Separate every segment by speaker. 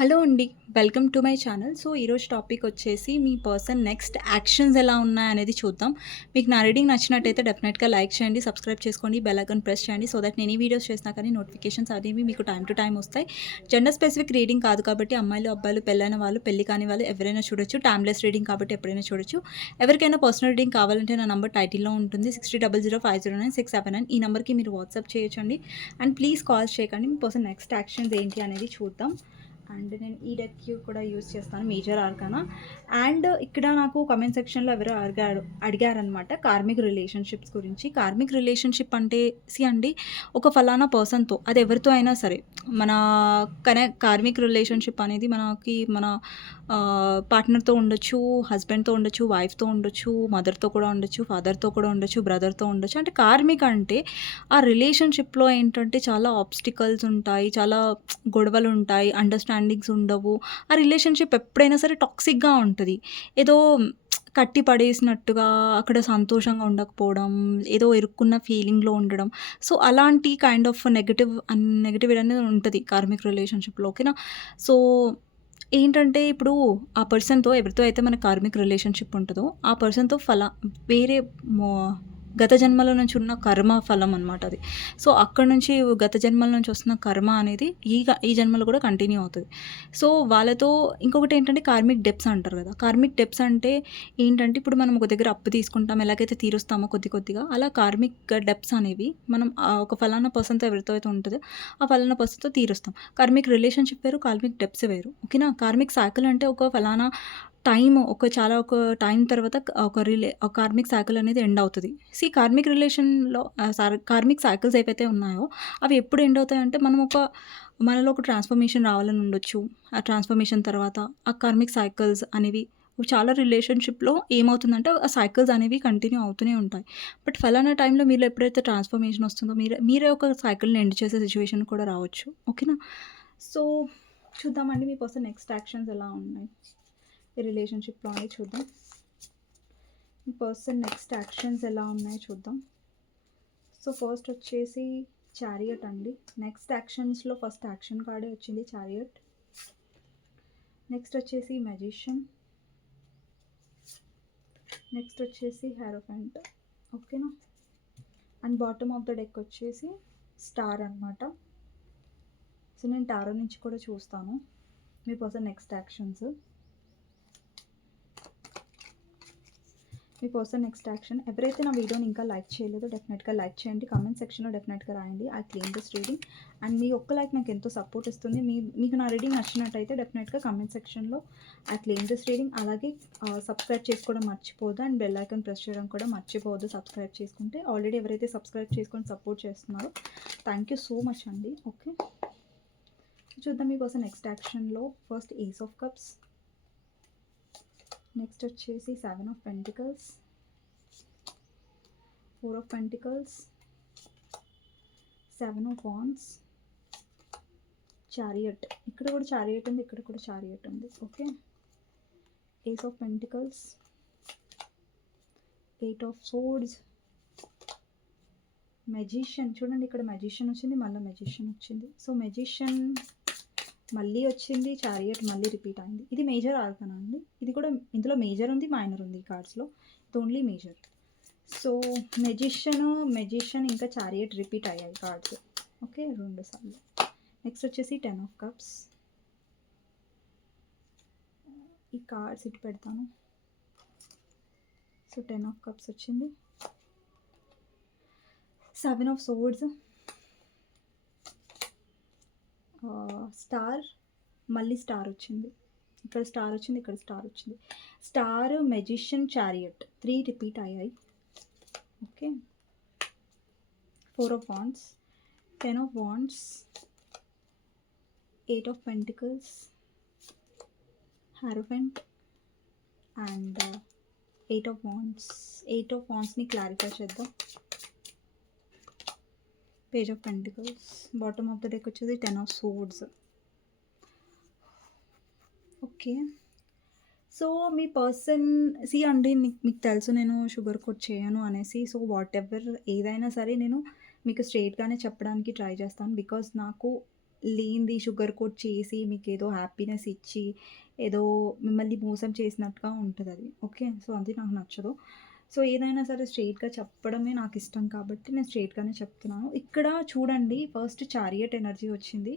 Speaker 1: Hello అండి welcome to my channel. So ఈరోజు topic వచ్చేసి మీ పర్సన్ నెక్స్ట్ యాక్షన్స్ ఎలా ఉన్నాయనేది చూద్దాం. మీకు నా రీడింగ్ నచ్చినట్టయితే డెఫినెట్గా లైక్ చేయండి సబ్స్క్రైబ్ చేసుకోండి బెల్ ఐకన్ ప్రెస్ చేయండి సో దట్ నేను ఈ వీడియోస్ చేసినా కానీ నోటిఫికేషన్స్ అనేవి మీకు టైం టు టైం వస్తాయి. జెండర్ స్పెసిఫిక్ రీడింగ్ కాదు కాబట్టి అమ్మాయిలు అబ్బాయిలు పెళ్ళైన వాళ్ళు పెళ్ళి కాని వాళ్ళు ఎవరైనా చూడొచ్చు. టైమ్లెస్ రీడింగ్ కాబట్టి ఎప్పుడైనా చూడొచ్చు. ఎవరికైనా పర్సనల్ రీడింగ్ కావాలంటే నా నంబర్ టైటిల్లో ఉంటుంది sixty double zero five zero nine six seven nine ఈ నెంబర్కి మీరు వాట్సాప్ చేయొచ్చండి. అండ్ ప్లీజ్ కాల్ చేయకండి మీ పర్సన్ నెక్స్ట్ యాక్షన్స్ ఏంటి అనేది చూద్దాం. అండ్ నేను ఈ డెక్ కూడా యూస్ చేస్తాను మేజర్ ఆర్కానా అండ్ ఇక్కడ నాకు కమెంట్ సెక్షన్లో ఎవరో అడిగారు అడిగారనమాట కార్మిక్ రిలేషన్షిప్స్ గురించి. కార్మిక్ రిలేషన్షిప్ అంటే సి అండి ఒక ఫలానా పర్సన్తో అది ఎవరితో అయినా సరే. మన కనే కార్మిక్ రిలేషన్షిప్ అనేది మనకి మన పార్ట్నర్తో ఉండొచ్చు హస్బెండ్తో ఉండొచ్చు వైఫ్తో ఉండొచ్చు మదర్తో కూడా ఉండొచ్చు ఫాదర్తో కూడా ఉండొచ్చు బ్రదర్తో ఉండొచ్చు. అంటే కార్మిక అంటే ఆ రిలేషన్షిప్లో ఏంటంటే చాలా ఆబ్స్టికల్స్ ఉంటాయి చాలా గొడవలు ఉంటాయి అండర్స్టాండింగ్స్ ఉండవు. ఆ రిలేషన్షిప్ ఎప్పుడైనా సరే టాక్సిక్గా ఉంటుంది. ఏదో కట్టి పడేసినట్టుగా అక్కడ సంతోషంగా ఉండకపోవడం ఏదో ఇరుక్కున్న ఫీలింగ్లో ఉండడం. సో అలాంటి కైండ్ ఆఫ్ నెగటివ్ నెగటివ్ అనేది ఉంటుంది కార్మిక రిలేషన్షిప్లో ఓకేనా సో ఏంటంటే ఇప్పుడు ఆ పర్సన్తో ఎవరితో అయితే మన కార్మిక్ రిలేషన్షిప్ ఉంటుందో ఆ పర్సన్తో ఫలా వేరే గత జన్మల నుంచి ఉన్న కర్మ ఫలం అనమాట అది. సో అక్కడ నుంచి గత జన్మల నుంచి వస్తున్న కర్మ అనేది ఈ ఈ జన్మలో కూడా కంటిన్యూ అవుతుంది. సో వాళ్ళతో ఇంకొకటి ఏంటంటే కార్మిక్ డెప్స్ అంటారు కదా. కార్మిక్ డెప్స్ అంటే ఏంటంటే ఇప్పుడు మనం ఒక దగ్గర అప్పు తీసుకుంటాం ఎలాగైతే తీరుస్తామో కొద్ది కొద్దిగా అలా కార్మిక్ డెప్స్ అనేవి మనం ఒక ఫలానా పర్సన్తో ఎవరితో అయితే ఉంటుందో ఆ ఫలానా పర్సన్తో తీరుస్తాం. కార్మిక్ రిలేషన్షిప్ వేరు కార్మిక్ డెప్స్ వేరు. ఓకేనా? కార్మిక్ సైకిల్ అంటే ఒక ఫలానా టైం ఒక చాలా ఒక టైం తర్వాత ఒక రిలే ఒక కార్మిక్ సైకిల్ అనేది ఎండ్ అవుతుంది. సి కార్మిక్ రిలేషన్లో కార్మిక్ సైకిల్స్ ఏవైతే ఉన్నాయో అవి ఎప్పుడు ఎండ్ అవుతాయి అంటే మనం ఒక మనలో ఒక ట్రాన్స్ఫర్మేషన్ రావాలని ఉండొచ్చు. ఆ ట్రాన్స్ఫర్మేషన్ తర్వాత ఆ కార్మిక్ సైకిల్స్ అనేవి చాలా రిలేషన్షిప్లో ఏమవుతుందంటే ఆ సైకిల్స్ అనేవి కంటిన్యూ అవుతూనే ఉంటాయి. బట్ ఫలానా టైంలో మీరు ఎప్పుడైతే ట్రాన్స్ఫర్మేషన్ వస్తుందో మీరే మీరే ఒక సైకిల్ని ఎండ్ చేసే సిచ్యువేషన్ కూడా రావచ్చు. ఓకేనా సో చూద్దామండి మీ కోసం నెక్స్ట్ యాక్షన్స్ ఎలా ఉన్నాయి? ఈ రిలేషన్షిప్లో చూద్దాం. మీ పర్సన్ నెక్స్ట్ యాక్షన్స్ ఎలా ఉన్నాయో చూద్దాం. సో ఫస్ట్ వచ్చేసి చారియట్ అండి. నెక్స్ట్ యాక్షన్స్లో ఫస్ట్ యాక్షన్ కార్డే వచ్చింది చారియట్ నెక్స్ట్ వచ్చేసి మెజిషియన్ నెక్స్ట్ వచ్చేసి హెరోఫెంట్ ఓకేనా and bottom of the deck వచ్చేసి స్టార్ అనమాట సో నేను టారో నుంచి కూడా చూస్తాను. మీ పర్సన్ నెక్స్ట్ యాక్షన్స్ మీ పర్సన్ నెక్స్ట్ యాక్షన్ ఎవరైతే నా వీడియోని ఇంకా లైక్ చేయలేదో డెఫినెట్గా లైక్ చేయండి. కామెంట్ సెక్షన్లో డెఫినెట్గా రాయండి. I clean this reading and మీ ఒక్క లైక్ నాకు ఎంతో సపోర్ట్ ఇస్తుంది. మీ మీకు నా రీడింగ్ నచ్చినట్టయితే డెఫినెట్గా కామెంట్ సెక్షన్లో ఐ క్లీన్ దిస్ రీడింగ్ అలాగే సబ్స్క్రైబ్ చేసుకోవడం మర్చిపోదు అండ్ బెల్ ఐకన్ ప్రెస్ చేయడం కూడా మర్చిపోవద్దు. సబ్స్క్రైబ్ చేసుకుంటే ఆల్రెడీ ఎవరైతే సబ్స్క్రైబ్ చేసుకొని సపోర్ట్ చేస్తున్నారో థ్యాంక్ యూ సో మచ్ అండి. ఓకే చూద్దాం మీ person next యాక్షన్లో first ace of cups next వచ్చేసి seven of pentacles four of pentacles seven of wands chariot ఇక్కడ కూడా చారియట్ ఉంది ఇక్కడ కూడా చారియట్ ఉంది. Okay ace of pentacles eight of swords magician చూడండి ఇక్కడ మెజిషియన్ వచ్చింది మళ్ళీ మెజిషియన్ వచ్చింది. సో మెజిషియన్ మళ్ళీ వచ్చింది చారియట్ మళ్ళీ రిపీట్ అయింది. ఇది మేజర్ ఆల్కనా అండి? ఇది కూడా ఇందులో మేజర్ ఉంది మైనర్ ఉంది ఈ కార్డ్స్లో ఇది only major so magician magician ఇంకా చారియట్ రిపీట్ అయ్యాయి కార్డ్స్ ఓకే రెండు సార్లు. నెక్స్ట్ వచ్చేసి టెన్ ఆఫ్ కప్స్ ఈ కార్డ్స్ ఇటు పెడతాను. సో టెన్ ఆఫ్ కప్స్ వచ్చింది. సెవెన్ ఆఫ్ సోర్డ్స్ స్టార్ మళ్ళీ స్టార్ వచ్చింది. ఇక్కడ స్టార్ వచ్చింది ఇక్కడ స్టార్ వచ్చింది. Star magician chariot. Three repeat అయ్యాయి. Okay. Four of wands. Ten of wands. Eight of pentacles. Hierophant and eight of wands. Eight of వాన్స్ని clarify చేద్దాం. Page of pentacles bottom of the deck వచ్చేసి ten of swords okay so me person see అండి నీకు మీకు తెలుసు నేను sugar coat చేయను అనేసి so what ever ఏదైనా సరే నేను మీకు స్ట్రైట్గానే చెప్పడానికి ట్రై చేస్తాను. బికాజ్ నాకు లేనిది షుగర్ కోట్ చేసి మీకు ఏదో హ్యాపీనెస్ ఇచ్చి, ఏదో మిమ్మల్ని మోసం చేసినట్టుగా ఉంటుంది అది. ఓకే. సో, అది నాకు నచ్చదు. సో, ఏదైనా సరే స్ట్రెయిట్‌గా చెప్పడమే నాకు ఇష్టం కాబట్టి నేను స్ట్రెయిట్‌గానే చెప్తున్నాను. ఇక్కడ చూడండి ఫస్ట్ చారియట్ ఎనర్జీ వచ్చింది.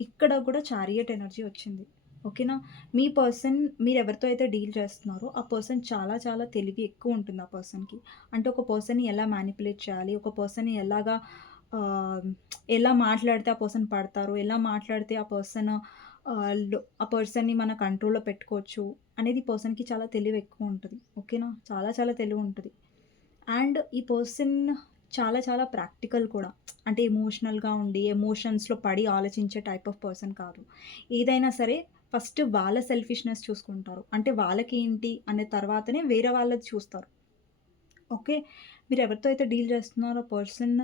Speaker 1: ఇక్కడ కూడా చారియట్ ఎనర్జీ వచ్చింది. ఓకేనా. మీ పర్సన్ మీరు ఎవరితో అయితే డీల్ చేస్తున్నారో ఆ పర్సన్ చాలా చాలా తెలివి ఎక్కువ ఉంటుంది ఆ పర్సన్‌కి. అంటే ఒక పర్సన్‌ని ఎలా మ్యానిపులేట్ చేయాలి, ఒక పర్సన్‌ని ఎలాగా ఎలా మాట్లాడితే ఆ పర్సన్ పడతారు, ఎలా మాట్లాడితే ఆ పర్సన్ ఆ పర్సన్‌ని మన కంట్రోల్‌లో పెట్టుకోవచ్చు అనేది పర్సన్‌కి చాలా తెలివి ఎక్కువ ఉంటుంది ఓకేనా. చాలా చాలా తెలివి ఉంటుంది అండ్ ఈ పర్సన్ చాలా చాలా ప్రాక్టికల్ కూడా. అంటే ఎమోషనల్‌గా ఉండి ఎమోషన్స్‌లో పడి ఆలోచించే టైప్ ఆఫ్ పర్సన్ కాదు. ఏదైనా సరే ఫస్ట్ వాళ్ళ సెల్ఫిష్‌నెస్ చూసుకుంటారు. అంటే వాళ్ళకేంటి అనే తర్వాతనే వేరే వాళ్ళది చూస్తారు. ఓకే. మీరు ఎవరితో అయితే డీల్ చేస్తున్నారో పర్సన్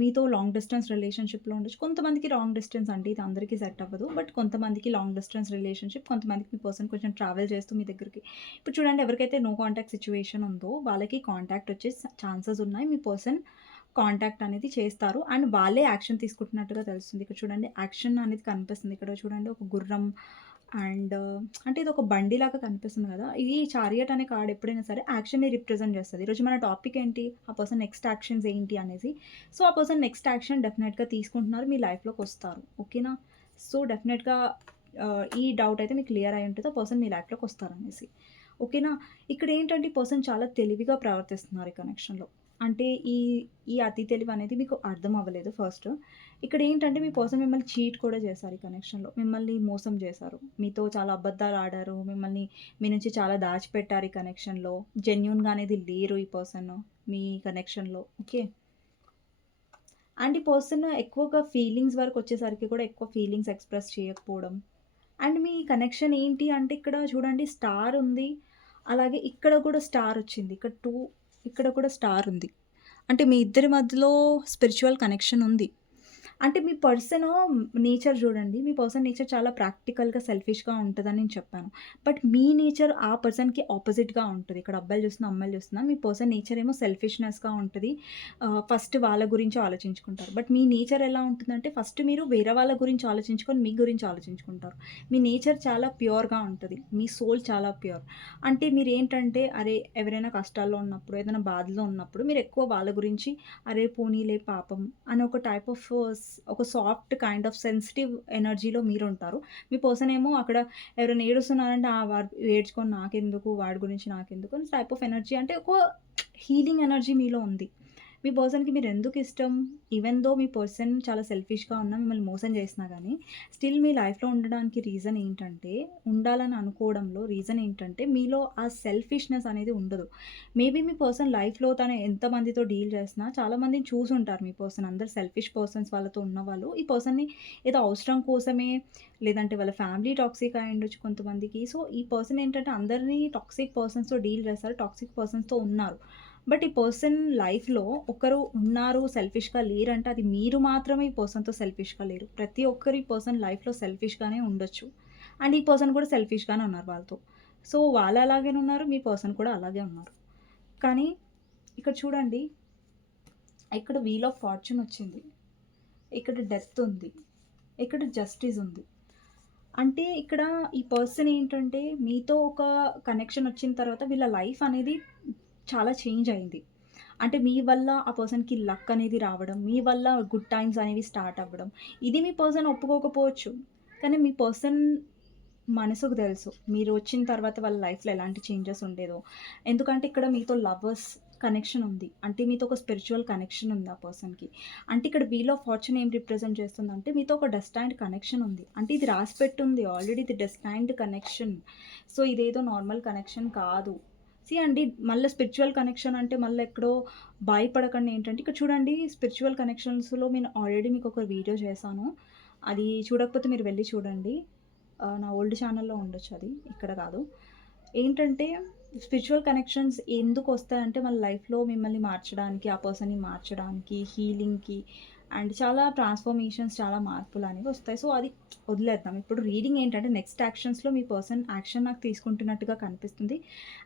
Speaker 1: మీతో లాంగ్ డిస్టెన్స్ రిలేషన్‌షిప్‌లో ఉండొచ్చు. కొంతమందికి లాంగ్ డిస్టెన్స్ అండి ఇది అందరికీ సెట్ అవ్వదు. బట్ కొంతమందికి లాంగ్ డిస్టెన్స్ రిలేషన్‌షిప్, కొంతమందికి మీ పర్సన్ కొంచెం ట్రావెల్ చేస్తూ మీ దగ్గరికి ఇప్పుడు చూడండి ఎవరికైతే నో కాంటాక్ట్ సిచ్యువేషన్ ఉందో వాళ్ళకి కాంటాక్ట్ వచ్చే ఛాన్సెస్ ఉన్నాయి. మీ పర్సన్ కాంటాక్ట్ అనేది చేస్తారు. అండ్ వాళ్ళే యాక్షన్ తీసుకుంటున్నట్టుగా తెలుస్తుంది. ఇక్కడ చూడండి యాక్షన్ అనేది కనిపిస్తుంది. ఇక్కడ చూడండి ఒక గుర్రం అండ్ అంటే ఇది ఒక బండి లాగా కనిపిస్తుంది కదా! ఈ చారియట్ అనే కార్డ్ ఎప్పుడైనా సరే యాక్షన్‌ని రిప్రజెంట్ చేస్తుంది ఈరోజు మన టాపిక్ ఏంటి? ఆ పర్సన్ నెక్స్ట్ యాక్షన్స్ ఏంటి అనేసి. సో, ఆ పర్సన్ నెక్స్ట్ యాక్షన్ డెఫినెట్‌గా తీసుకుంటున్నారు. మీ లైఫ్లోకి వస్తారు ఓకేనా. సో, డెఫినెట్‌గా ఈ డౌట్ అయితే మీకు క్లియర్ అయ్యి ఉంటుంది ఆ పర్సన్ మీ లైఫ్లోకి వస్తారు అనేసి ఓకేనా. ఇక్కడేంటంటే ఈ పర్సన్ చాలా తెలివిగా ప్రవర్తిస్తున్నారు ఈ కనెక్షన్‌లో. అంటే ఈ ఈ అతి తెలివి అనేది మీకు అర్థం అవ్వలేదు ఫస్ట్. ఇక్కడ ఏంటంటే మీ పర్సన్ మిమ్మల్ని చీట్ కూడా చేశారు ఈ కనెక్షన్‌లో. మిమ్మల్ని మోసం చేశారు. మీతో చాలా అబద్ధాలు ఆడారు. మిమ్మల్ని మీ నుంచి చాలా దాచిపెట్టారు ఈ కనెక్షన్‌లో. జెన్యున్గా అనేది లేరు ఈ పర్సన్ మీ కనెక్షన్‌లో. ఓకే. అండ్ ఈ పర్సన్ ఎక్కువగా ఫీలింగ్స్ వరకు వచ్చేసరికి కూడా ఎక్కువ ఫీలింగ్స్ ఎక్స్‌ప్రెస్ చేయకపోవడం. అండ్ మీ కనెక్షన్ ఏంటి అంటే ఇక్కడ చూడండి స్టార్ ఉంది. అలాగే ఇక్కడ కూడా స్టార్ వచ్చింది. ఇక్కడ టూ ఇక్కడ కూడా స్టార్ ఉంది. అంటే మీ ఇద్దరి మధ్యలో స్పిరిచువల్ కనెక్షన్ ఉంది. అంటే మీ పర్సన్ నేచర్ చూడండి. మీ పర్సన్ నేచర్ చాలా ప్రాక్టికల్‌గా, సెల్ఫిష్‌గా ఉంటుందని నేను చెప్పాను. బట్ మీ నేచర్ ఆ పర్సన్‌కి ఆపోజిట్‌గా ఉంటుంది ఇక్కడ అబ్బాయిలు చూస్తున్నా, అమ్మాయిలు చూస్తున్నా మీ పర్సన్ నేచర్ ఏమో సెల్ఫిష్‌నెస్‌గా ఉంటుంది ఫస్ట్ వాళ్ళ గురించి ఆలోచించుకుంటారు. బట్ మీ నేచర్ ఎలా ఉంటుందంటే ఫస్ట్ మీరు వేరే వాళ్ళ గురించి ఆలోచించుకొని మీ గురించి ఆలోచించుకుంటారు. మీ నేచర్ చాలా ప్యూర్‌గా ఉంటుంది మీ సోల్ చాలా ప్యూర్. అంటే మీరు ఏంటంటే అరే ఎవరైనా కష్టాల్లో ఉన్నప్పుడు, ఏదైనా బాధలో ఉన్నప్పుడు మీరు ఎక్కువ వాళ్ళ గురించి అరే పోనీలే పాపం అని ఒక టైప్ ఆఫ్ ఒక సాఫ్ట్ కైండ్ ఆఫ్ సెన్సిటివ్ ఎనర్జీలో మీరు ఉంటారు మీ పర్సన్ ఏమో అక్కడ ఎవరైనా ఏడుస్తున్నారంటే ఆ! వాడు ఏడ్చుకొని నాకెందుకు, వాడి గురించి నాకెందుకు టైప్ ఆఫ్ ఎనర్జీ అంటే ఒక హీలింగ్ ఎనర్జీ మీలో ఉంది. మీ పర్సన్‌కి మీరు ఎందుకు ఇష్టం? ఈవెన్ దో మీ పర్సన్ చాలా సెల్ఫిష్‌గా ఉన్నా, మిమ్మల్ని మోసం చేసినా కానీ స్టిల్ మీ లైఫ్‌లో ఉండడానికి రీజన్ ఏంటంటే, ఉండాలని అనుకోవడంలో రీజన్ ఏంటంటే, మీలో ఆ సెల్ఫిష్‌నెస్ అనేది ఉండదు. మేబీ మీ పర్సన్ లైఫ్‌లో తను ఎంతమందితో డీల్ చేసినా చాలామందిని చూసుంటారు మీ పర్సన్. అందరు సెల్ఫిష్ పర్సన్స్ వాళ్ళతో ఉన్నవాళ్ళు ఈ పర్సన్‌ని ఏదో అవసరం కోసమే లేదంటే వాళ్ళ ఫ్యామిలీ టాక్సిక్ అయ్యుండొచ్చు కొంతమందికి. సో, ఈ పర్సన్ ఏంటంటే అందరిని టాక్సిక్ పర్సన్స్‌తో డీల్ చేస్తారు. టాక్సిక్ పర్సన్స్‌తో ఉన్నారు. బట్ ఈ పర్సన్ లైఫ్‌లో ఒకరు ఉన్నారు సెల్ఫిష్‌గా లేరంటే అది మీరు మాత్రమే ఈ పర్సన్‌తో సెల్ఫిష్‌గా లేరు. ప్రతి ఒక్కరు ఈ పర్సన్ లైఫ్‌లో సెల్ఫిష్‌గానే ఉండొచ్చు. అండ్ ఈ పర్సన్ కూడా సెల్ఫిష్‌గానే ఉన్నారు వాళ్ళతో. సో, వాళ్ళు అలాగే ఉన్నారు. మీ పర్సన్ కూడా అలాగే ఉన్నారు. కానీ ఇక్కడ చూడండి ఇక్కడ వీల్ ఆఫ్ ఫార్చ్యూన్ వచ్చింది. ఇక్కడ డెత్ ఉంది. ఇక్కడ జస్టిస్ ఉంది. అంటే ఇక్కడ ఈ పర్సన్ ఏంటంటే మీతో ఒక కనెక్షన్ వచ్చిన తర్వాత వీళ్ళ లైఫ్ అనేది చాలా చేంజ్ అయింది. అంటే మీ వల్ల ఆ పర్సన్‌కి లక్ అనేది రావడం, మీ వల్ల గుడ్ టైమ్స్ అనేవి స్టార్ట్ అవ్వడం. ఇది మీ పర్సన్ ఒప్పుకోకపోవచ్చు. కానీ మీ పర్సన్ మనసుకు తెలుసు. మీరు వచ్చిన తర్వాత వాళ్ళ లైఫ్‌లో ఎలాంటి చేంజెస్ ఉండేదో. ఎందుకంటే ఇక్కడ మీతో లవర్స్ కనెక్షన్ ఉంది. అంటే మీతో ఒక స్పిరిచువల్ కనెక్షన్ ఉంది ఆ పర్సన్‌కి. అంటే ఇక్కడ వీల్ ఆఫ్ ఫార్చ్యూన్ ఏం రిప్రజెంట్ చేస్తుందంటే మీతో ఒక డెస్టైన్డ్ కనెక్షన్ ఉంది. అంటే ఇది రాసిపెట్టుంది ఆల్రెడీ ఇది డెస్టైన్డ్ కనెక్షన్. సో, ఇదేదో నార్మల్ కనెక్షన్ కాదు. సి అండి మళ్ళీ స్పిరిచువల్ కనెక్షన్ అంటే మళ్ళీ ఎక్కడో భయపడకండి ఏంటంటే ఇక్కడ చూడండి స్పిరిచువల్ కనెక్షన్స్‌లో నేను ఆల్రెడీ మీకు ఒక వీడియో చేశాను. అది చూడకపోతే మీరు వెళ్ళి చూడండి. నా ఓల్డ్ ఛానల్లో ఉండొచ్చు అది. ఇక్కడ కాదు. ఏంటంటే స్పిరిచువల్ కనెక్షన్స్ ఎందుకు వస్తాయంటే మన లైఫ్‌లో మిమ్మల్ని మార్చడానికి, ఆ పర్సన్‌ని మార్చడానికి, హీలింగ్‌కి అండ్ చాలా ట్రాన్స్ఫర్మేషన్స్ చాలా మార్పులు అనేవి వస్తాయి. సో అది వదిలేద్దాం. ఇప్పుడు రీడింగ్ ఏంటంటే నెక్స్ట్ యాక్షన్స్లో మీ పర్సన్ యాక్షన్ నాకు తీసుకుంటున్నట్టుగా కనిపిస్తుంది.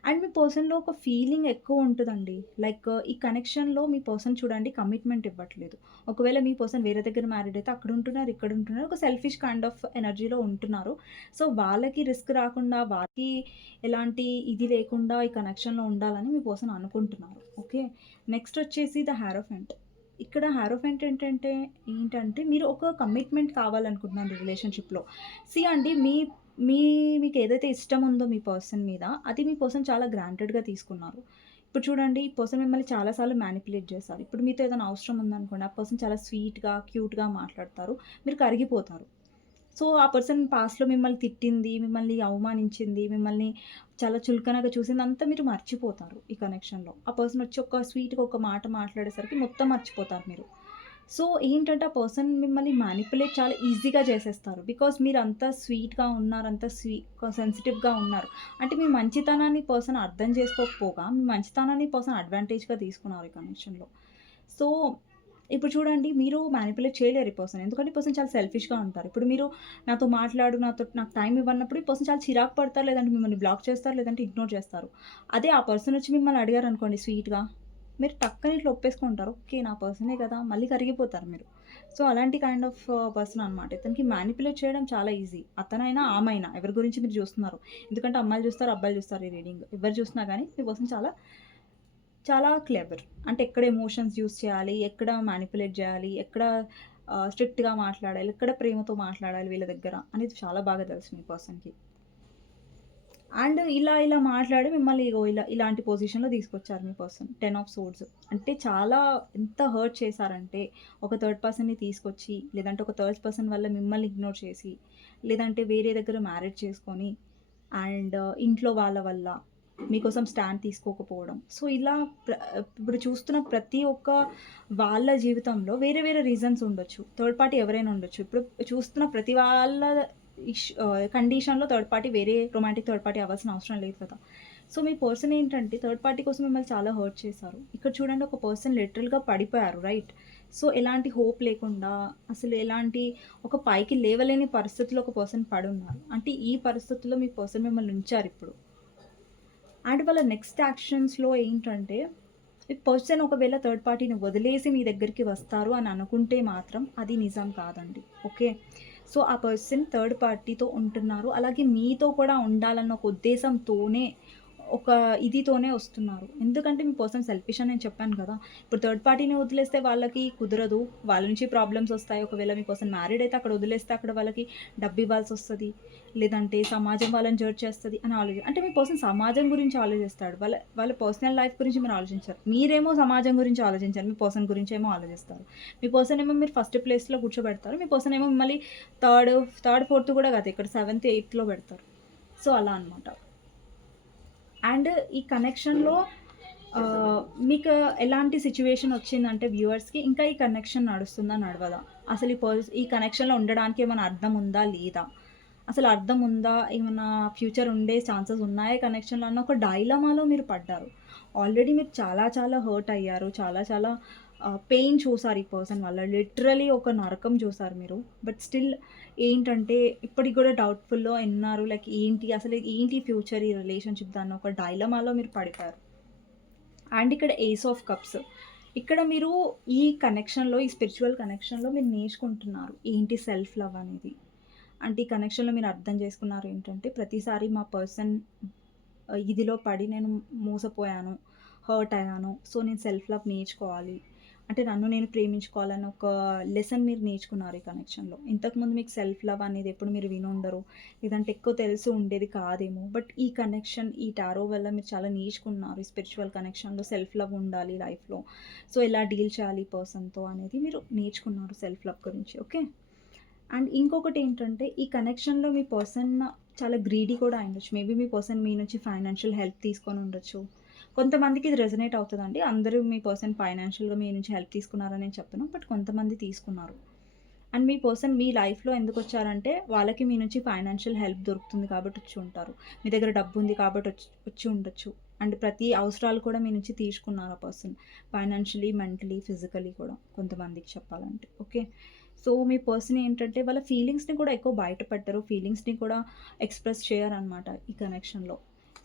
Speaker 1: అండ్ మీ పర్సన్లో ఒక ఫీలింగ్ ఎక్కువ ఉంటుందండి. లైక్ ఈ కనెక్షన్లో మీ పర్సన్ చూడండి కమిట్మెంట్ ఇవ్వట్లేదు. ఒకవేళ మీ పర్సన్ వేరే దగ్గర మ్యారీడ్ అయితే అక్కడ ఉంటున్నారు ఇక్కడ ఉంటున్నారు ఒక సెల్ఫిష్ కైండ్ ఆఫ్ ఎనర్జీలో ఉంటున్నారు. సో వాళ్ళకి రిస్క్ రాకుండా వాళ్ళకి ఎలాంటి ఇది లేకుండా ఈ కనెక్షన్లో ఉండాలని మీ పర్సన్ అనుకుంటున్నారు. ఓకే నెక్స్ట్ వచ్చేసి ద హ్యారోఫెంట్ ఇక్కడ హ్యారోఫెంట్ ఏంటంటే ఏంటంటే మీరు ఒక కమిట్మెంట్ కావాలనుకుంటున్నారు రిలేషన్షిప్లో సి అండి మీ మీ మీకు ఏదైతే ఇష్టం ఉందో మీ పర్సన్ మీద అది మీ పర్సన్ చాలా గ్రాంటెడ్గా తీసుకున్నారు. ఇప్పుడు చూడండి ఈ పర్సన్ మిమ్మల్ని చాలాసార్లు మ్యానిపులేట్ చేస్తారు. ఇప్పుడు మీతో ఏదైనా అవసరం ఉందనుకోండి ఆ పర్సన్ చాలా స్వీట్గా క్యూట్గా మాట్లాడతారు. మీరు కరిగిపోతారు. సో ఆ పర్సన్ పాస్ట్లో మిమ్మల్ని తిట్టింది మిమ్మల్ని అవమానించింది మిమ్మల్ని చాలా చులకనగా చూసింది అంతా మీరు మర్చిపోతారు ఈ కనెక్షన్లో. ఆ పర్సన్ వచ్చి ఒక స్వీట్గా ఒక మాట మాట్లాడేసరికి మొత్తం మర్చిపోతారు మీరు. సో ఏంటంటే ఆ పర్సన్ మిమ్మల్ని మ్యానిపులేట్ చాలా ఈజీగా చేసేస్తారు. బికాస్ మీరు అంతా స్వీట్గా ఉన్నారు అంత స్వీ సెన్సిటివ్గా ఉన్నారు. అంటే మీ మంచితనాన్ని పర్సన్ అర్థం చేసుకోకపోగా మీ మంచితనాన్ని పర్సన్ అడ్వాంటేజ్గా తీసుకున్నారు ఈ కనెక్షన్లో. సో ఇప్పుడు చూడండి మీరు మ్యానిపులేట్ చేయలేరు ఈ పర్సన్ ఎందుకంటే ఈ పర్సన్ చాలా సెల్ఫిష్గా ఉంటారు. ఇప్పుడు మీరు నాతో మాట్లాడు నాతో నాకు టైం ఇవ్వనప్పుడు ఈ పర్సన్ చాలా చిరాకు పడతారు లేదంటే మిమ్మల్ని బ్లాక్ చేస్తారు లేదంటే ఇగ్నోర్ చేస్తారు. అదే ఆ పర్సన్ వచ్చి మిమ్మల్ని అడిగారు అనుకోండి స్వీట్గా మీరు టక్కని ఇట్లా ఒప్పేసుకుంటారు. ఓకే నా పర్సనే కదా మళ్ళీ కరిగిపోతారు మీరు. సో అలాంటి కైండ్ ఆఫ్ పర్సన్ అనమాట ఇతనికి మ్యానిపులేట్ చేయడం చాలా ఈజీ అతనైనా ఆమైనా ఎవరి గురించి మీరు చూస్తున్నారు. ఎందుకంటే అమ్మాయిలు చూస్తారు అబ్బాయిలు చూస్తారు ఈ రీడింగ్ ఎవరు చూసినా కానీ మీ పర్సన్ చాలా చాలా క్లెవర్. అంటే ఎక్కడ ఎమోషన్స్ యూస్ చేయాలి ఎక్కడ మ్యానిపులేట్ చేయాలి ఎక్కడ స్ట్రిక్ట్గా మాట్లాడాలి ఎక్కడ ప్రేమతో మాట్లాడాలి వీళ్ళ దగ్గర అనేది చాలా బాగా తెలుసు మీ పర్సన్కి. అండ్ ఇలా ఇలా మాట్లాడి మిమ్మల్ని ఇగో ఇలా ఇలాంటి పొజిషన్లో తీసుకొచ్చారు మీ పర్సన్. Ten of swords. అంటే చాలా ఎంత హర్ట్ చేశారంటే ఒక థర్డ్ పర్సన్ని తీసుకొచ్చి లేదంటే ఒక థర్డ్ పర్సన్ వల్ల మిమ్మల్ని ఇగ్నోర్ చేసి లేదంటే వేరే దగ్గర మ్యారేజ్ చేసుకొని అండ్ ఇంట్లో వాళ్ళ వల్ల మీకోసం స్టాండ్ తీసుకోకపోవడం. సో ఇలా ఇప్పుడు చూస్తున్న ప్రతి ఒక్క వాళ్ళ జీవితంలో వేరే వేరే రీజన్స్ ఉండొచ్చు. థర్డ్ పార్టీ ఎవరైనా ఉండొచ్చు. ఇప్పుడు చూస్తున్న ప్రతి వాళ్ళ ఇష్ కండిషన్లో థర్డ్ పార్టీ వేరే రొమాంటిక్ థర్డ్ పార్టీ అవ్వాల్సిన అవసరం లేదు కదా. సో మీ పర్సన్ ఏంటంటే థర్డ్ పార్టీ కోసం మిమ్మల్ని చాలా హర్ట్ చేశారు. ఇక్కడ చూడండి ఒక పర్సన్ లిటరల్గా పడిపోయారు రైట్? సో ఎలాంటి హోప్ లేకుండా అసలు ఎలాంటి ఒక పైకి లేవలేని పరిస్థితిలో ఒక పర్సన్ పడి ఉన్నారు అంటే ఈ పరిస్థితుల్లో మీ పర్సన్ మిమ్మల్ని ఉంచారు ఇప్పుడు. అండ్ వాళ్ళ నెక్స్ట్ యాక్షన్స్లో ఏంటంటే ఈ పర్సన్ ఒకవేళ థర్డ్ పార్టీని వదిలేసి మీ దగ్గరికి వస్తారు అని అనుకుంటే మాత్రం అది నిజం కాదండి. ఓకే? సో ఆ పర్సన్ థర్డ్ పార్టీతో ఉంటున్నారు. అలాగే మీతో కూడా ఉండాలన్న ఒక ఉద్దేశంతోనే ఒక ఇదితోనే వస్తున్నారు. ఎందుకంటే మీ పర్సన్ సెల్ఫిష్ అని నేను చెప్పాను కదా ఇప్పుడు థర్డ్ పార్టీని వదిలేస్తే వాళ్ళకి కుదరదు. వాళ్ళ నుంచి ప్రాబ్లమ్స్ వస్తాయి. ఒకవేళ మీ పర్సన్ మ్యారీడ్ అయితే అక్కడ వదిలేస్తే అక్కడ వాళ్ళకి డబ్బు ఇవ్వాల్సి వస్తుంది. లేదంటే సమాజం వాళ్ళని జడ్జ్ చేస్తుంది అని ఆలోచి అంటే మీ పర్సన్ సమాజం గురించి ఆలోచిస్తాడు. వాళ్ళ వాళ్ళ పర్సనల్ లైఫ్ గురించి మీరు ఆలోచించారు. మీరేమో సమాజం గురించి ఆలోచించారు. మీ పర్సన్ గురించి ఏమో ఆలోచిస్తారు. మీ పర్సన్ ఏమో మీరు ఫస్ట్ ప్లేస్లో కూర్చోబెడతారు. మీ పర్సన్ ఏమో మిమ్మల్ని థర్డ్ థర్డ్ ఫోర్త్ కూడా కాదు ఇక్కడ సెవెంత్ ఎయిత్లో పెడతారు. సో అలా అనమాట అండ్ ఈ కనెక్షన్లో మీకు ఎలాంటి సిచ్యువేషన్ వచ్చిందంటే వ్యూవర్స్కి ఇంకా ఈ కనెక్షన్ నడుస్తుందా నడవదా? అసలు ఈ పర్స్ ఈ కనెక్షన్లో ఉండడానికి ఏమైనా అర్థం ఉందా లేదా? అసలు అర్థం ఉందా? ఏమైనా ఫ్యూచర్ ఉండే ఛాన్సెస్ ఉన్నాయా కనెక్షన్లో అన్న ఒక డైలమాలో మీరు పడ్డారు. ఆల్రెడీ మీరు చాలా చాలా హర్ట్ అయ్యారు చాలా చాలా పెయిన్ చూసారు ఈ పర్సన్ వల్ల. లిటరలీ ఒక నరకం చూసారు మీరు. బట్ స్టిల్ ఏంటంటే ఇప్పటికి కూడా డౌట్ఫుల్లో ఉన్నారు. లైక్ ఏంటి అసలు ఏంటి ఫ్యూచర్ ఈ రిలేషన్షిప్ దాన్ని ఒక డైలమాలో మీరు పడిపోయారు? అండ్ ఇక్కడ ఏస్ ఆఫ్ కప్స్ ఇక్కడ మీరు ఈ కనెక్షన్లో ఈ స్పిరిచువల్ కనెక్షన్లో మీరు నేర్చుకుంటున్నారు. ఏంటి సెల్ఫ్ లవ్ అనేది? అంటే ఈ కనెక్షన్లో మీరు అర్థం చేసుకున్నారు ఏంటంటే ప్రతిసారి మా పర్సన్ ఇదిలో పడి నేను మోసపోయాను హర్ట్ అయ్యాను. సో నేను సెల్ఫ్ లవ్ నేర్చుకోవాలి. అంటే నన్ను నేను ప్రేమించుకోవాలని ఒక లెసన్ మీరు నేర్చుకున్నారు ఈ కనెక్షన్లో ఇంతకుముందు మీకు సెల్ఫ్ లవ్ అనేది ఎప్పుడు మీరు విని ఉండరు లేదంటే ఎక్కువ తెలిసి ఉండేది కాదేమో. బట్ ఈ కనెక్షన్ ఈ టారో వల్ల మీరు చాలా నేర్చుకున్నారు. ఈ స్పిరిచువల్ కనెక్షన్లో సెల్ఫ్ లవ్ ఉండాలి లైఫ్లో సో ఎలా డీల్ చేయాలి పర్సన్తో అనేది మీరు నేర్చుకున్నారు సెల్ఫ్ లవ్ గురించి ఓకే అండ్ ఇంకొకటి ఏంటంటే ఈ కనెక్షన్లో మీ పర్సన్ చాలా గ్రీడీ కూడా అయ్యుండొచ్చు. మేబీ మీ పర్సన్ మీ నుంచి ఫైనాన్షియల్ హెల్ప్ తీసుకొని ఉండొచ్చు. కొంతమందికి ఇది రెజనేట్ అవుతుందండి. అందరూ మీ పర్సన్ ఫైనాన్షియల్గా మీ నుంచి హెల్ప్ తీసుకున్నారని నేను చెప్పను బట్ కొంతమంది తీసుకున్నారు. అండ్ మీ పర్సన్ మీ లైఫ్లో ఎందుకు వచ్చారంటే వాళ్ళకి మీ నుంచి ఫైనాన్షియల్ హెల్ప్ దొరుకుతుంది కాబట్టి వచ్చి ఉంటారు. మీ దగ్గర డబ్బు ఉంది కాబట్టి వచ్చి వచ్చి ఉండొచ్చు. అండ్ ప్రతి అవసరాలు కూడా మీ నుంచి తీసుకున్నారు ఆ పర్సన్. ఫైనాన్షియలీ మెంటలీ ఫిజికలీ కూడా కొంతమందికి చెప్పాలంటే. ఓకే? సో మీ పర్సన్ ఏంటంటే వాళ్ళ ఫీలింగ్స్ని కూడా ఎక్కువ బయట పెట్టరు ఫీలింగ్స్ని కూడా ఎక్స్ప్రెస్ చేయరనమాట ఈ కనెక్షన్లో.